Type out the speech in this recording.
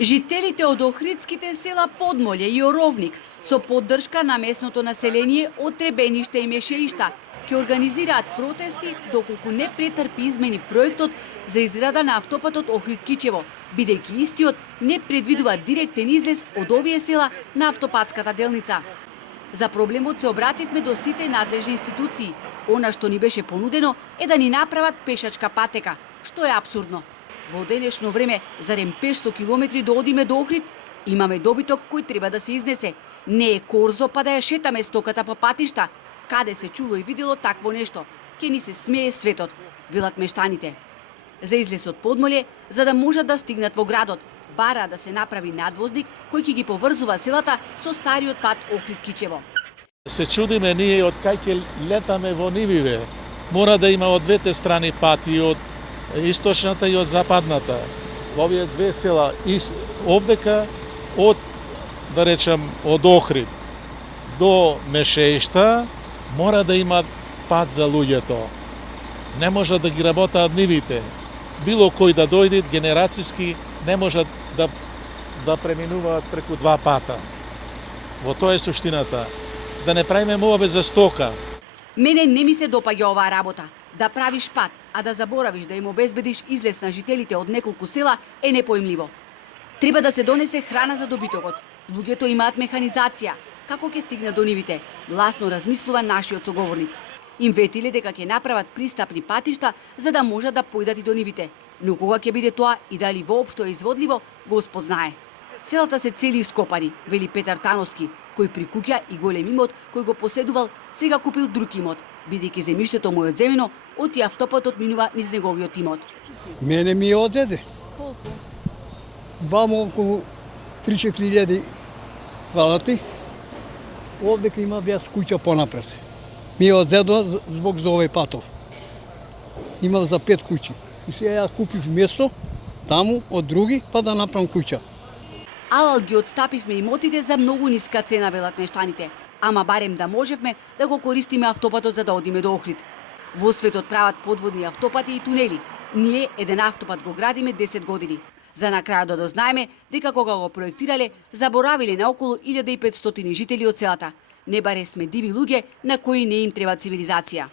Жителите од охридските села Подмолје и Оровник со поддршка на местното население од Требениште и Мешеишта ќе организираат протести доколку не претрпи измени проектот за изграда на автопатот Охрид-Кичево, бидејќи истиот не предвидува директен излез од овие села на автопатската делница. За проблемот се обративме до сите надлежни институции. Она што ни беше понудено е да ни направат пешачка патека, што е апсурдно. Во денешно време, зарем пеш со километри да одиме до Охрид, имаме добиток кој треба да се изнесе. Не е корзо па да ја шетаме стоката по патишта. Каде се чуло и видело такво нешто? Ке ни се смее светот, велат мештаните. За излез од Подмолје, за да можат да стигнат во градот, бара да се направи надвозник кој ќе ги поврзува селата со стариот пат Охрид-Кичево. Се чудиме ние од кај ќе летаме во нививе. Мора да има од двете страни пати, од источната и од западната. Во овие две села, овдека од, да речем, од Охрид до Мешеишта, мора да има пат за луѓето. Не може да ги работаат нивите. Било кој да дојде генерацијски не може да преминуваат преку два пата. Во тоа е суштината. Да не правиме муабет за стока. Мене не ми се допаѓа оваа работа. Да правиш пат, а да заборавиш да им обезбедиш излез на жителите од неколку села е непоимливо. Треба да се донесе храна за добитокот. Луѓето имаат механизација. Како ќе стигне до нивите? Гласно размислува нашиот соговорник. Им ветиле дека ќе направат пристапни патишта за да можат да појдат и до нивите. Но кога ќе биде тоа и дали воопшто е изводливо, Господ знае. Селата се цели ископани, вели Петар Тановски, кој при куќа и голем имот кој го поседувал, сега купил друг имот, бидејќи земјиштето му е одземено, оти автопатот минува низ неговиот имот. Мене ми е одзеде. Колку? Вамо околу 3-4 квадрати. Овдека има беа куќа понапред. Ми е одзедо због за овој патов. Имав за 5 куќи. И сега ја купив место таму од други, па да направам куќа. Алал ги отстапивме имотите за многу ниска цена, велат мештаните. Ама барем да можевме да го користиме автопатот за да одиме до Охрид. Во светот прават подводни автопати и тунели. Ние еден автопат го градиме 10 години. За на крајот да дознаеме дека кога го проектирале, заборавиле на околу 1500 жители од селата. Не баре сме диви луѓе на кои не им треба цивилизација.